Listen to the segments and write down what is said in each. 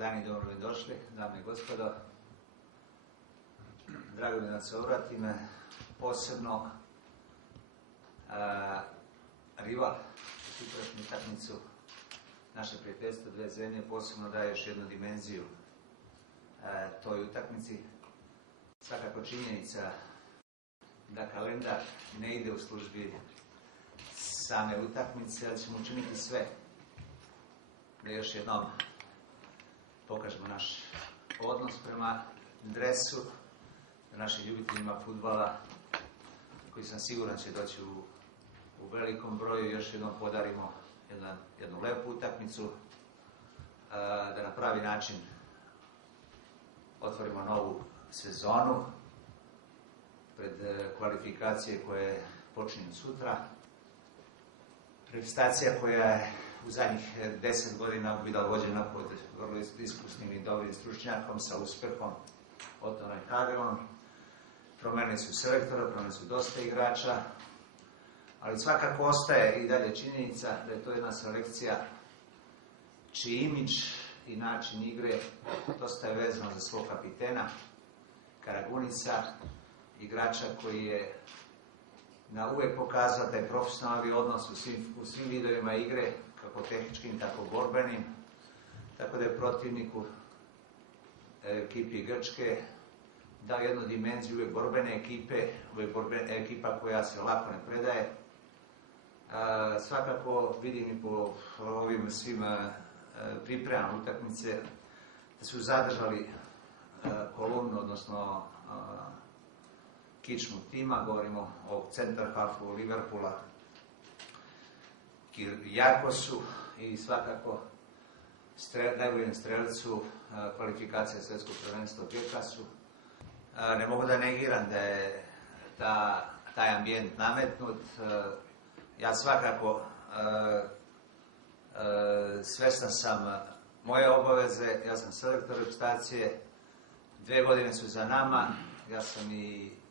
dan i dobro došli, dame i gospodo. Drago mi da se obratim, posebno rival u sutrašnju utakmicu, naše prijateljstvo dve zemlje posebno daje još jednu dimenziju toj utakmici. Svakako činjenica da kalendar ne ide u službi same utakmice, ali ćemo učiniti sve da još jednom pokažemo naš odnos prema dresu, našim ljubiteljima fudbala, koji sam siguran će doći u velikom broju, još jednom podarimo jednu lepu utakmicu, da na pravi način otvorimo novu sezonu pred kvalifikacije koje počinju sutra. Reprezentacija koja je u zadnjih 10 godina bila vođena pod vrlo iskusnim i dobrim stručnjakom sa uspehom Otonom Hagelom. Promenili su selektora, promenili su dosta igrača, ali svakako ostaje i dalje činjenica da je to jedna selekcija čiji imidž i način igre dosta je vezano za svog kapitena Karagunisa, igrača koji je uvijek pokazao taj profesionalni odnos u svim vidovima igre, kako tehničkim, tako borbenim, tako da je protivniku ekipi Grčke dao jednu dimenziju uvijek borbene ekipe, ekipa koja se lako ne predaje. Svakako vidim i po ovim svim pripremama utakmice da su zadržali kolumnu, odnosno kičmu tima, govorimo o centar halfu Liverpoola, Kyrgiakosu i svakako najboljem strelcu kvalifikacija svjetskog prvenstva Pjekasu. Ne mogu da negiram da je taj ambijent nametnut. Ja svakako svestan sam moje obaveze, ja sam selektor reprezentacije, 2 godine su za nama, ja sam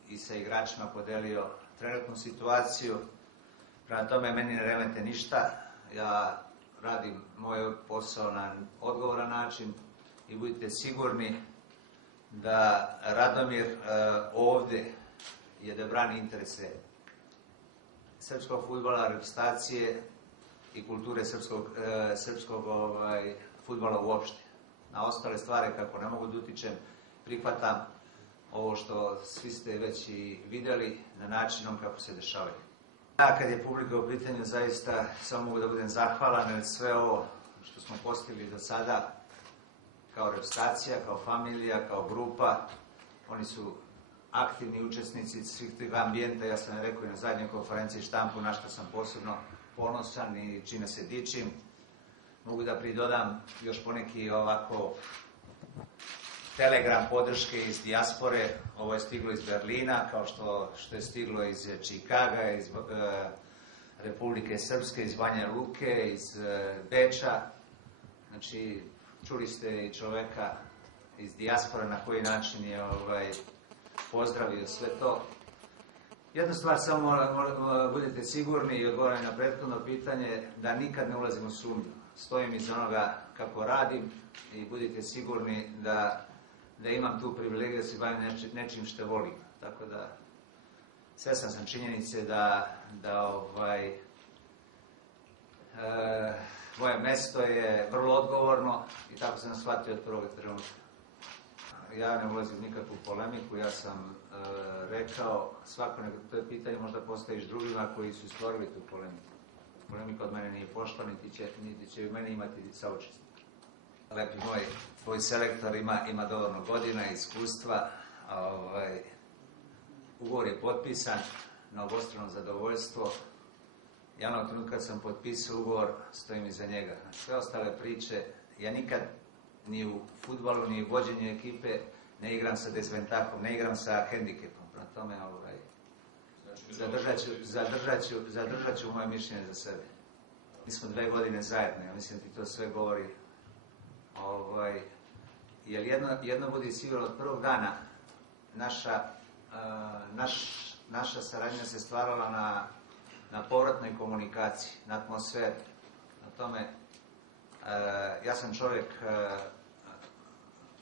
i sa igračima podelio trenutnu situaciju, prema tome meni ne remete ništa, ja radim moj posao na odgovoran način i budite sigurni da Radomir ovdje je da brani interese srpskog fudbala, reprezentacije i kulture srpskog fudbala uopšte. Na ostale stvari, kako ne mogu da utičem, prihvatam ovo što svi ste već i vidjeli na načinom kako se dešavaju. Ja, kad je publika u pitanju, zaista samo mogu da budem zahvalan, jer sve ovo što smo postigli do sada, kao reprezentacija, kao familija, kao grupa, oni su aktivni učesnici svih tih ambijenta. Ja sam rekao i na zadnjoj konferenciji štampu na što sam posebno ponosan i čime se dičim. Mogu da pridodam još poneki ovako telegram podrške iz dijaspore. Ovo je stiglo iz Berlina, kao što je stiglo iz Čikaga, iz Republike Srpske, iz Banja Luke, iz Beča. Znači, čuli ste i čoveka iz dijaspore na koji način je pozdravio sve to. Jednu stvar samo budete sigurni i odgovorim na prethodno pitanje, da nikad ne ulazim u sumnju. Stojim iza onoga kako radim i budite sigurni da imam tu privilegiju da se bavim nečim što volim. Tako da svestan sam činjenice da moje mesto je vrlo odgovorno i tako sam shvatio od prvog trenutka. Ja ne ulazim u nikakvu polemiku, ja sam rekao, svako to je pitanje možda postaviš drugima koji su stvorili tu polemiku. Polemika od mene nije pošla, niti će u mene imati saučesnika. Lepi moj, tvoj selektor ima dovoljno godina i iskustva, ugovor je potpisan na obostrano zadovoljstvo. Ja onog trenutka kad sam potpisao ugovor, stojim iza njega. Sve ostale priče, ja nikad ni u fudbalu, ni u vođenju ekipe ne igram sa dezventahom, ne igram sa hendikepom. Prema tome, zadržat ću moje mišljenje za sebe. Mi smo 2 godine zajedno, ja mislim da ti to sve govori. Jer jedno budi sigurno, od prvog dana naša saradnja se stvarala na povratnoj komunikaciji, na atmosferi. Na tome, ja sam čovjek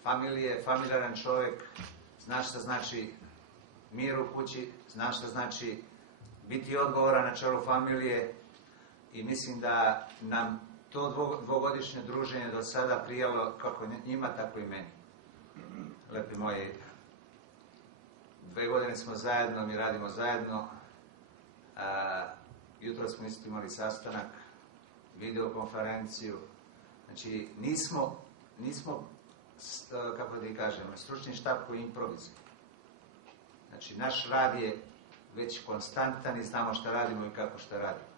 familije, familijaran čovjek, zna šta znači mir u kući, zna šta znači biti odgovoran na čelu familije i mislim da nam to dvogodišnje druženje do sada prijalo kako njima, tako i meni. Lepi moji, 2 godine smo zajedno, mi radimo zajedno. Jutro smo isto imali sastanak, videokonferenciju. Znači, nismo kako da kažem, stručni štab koji improvizuje. Znači, naš rad je već konstantan i znamo šta radimo i kako šta radimo.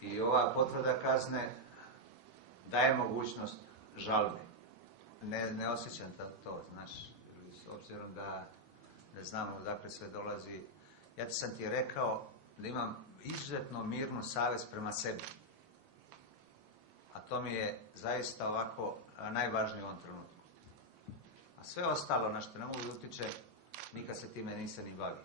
I ova potvrda kazne daje mogućnost žalbe. Ne osjećam to, znaš, s obzirom da ne znamo odakle sve dolazi. Ja sam ti rekao da imam izuzetno mirnu savest prema sebi. A to mi je zaista ovako najvažnije u ovom trenutku. A sve ostalo na što ne mogu da utiče, nikad se time nisam ni bavio.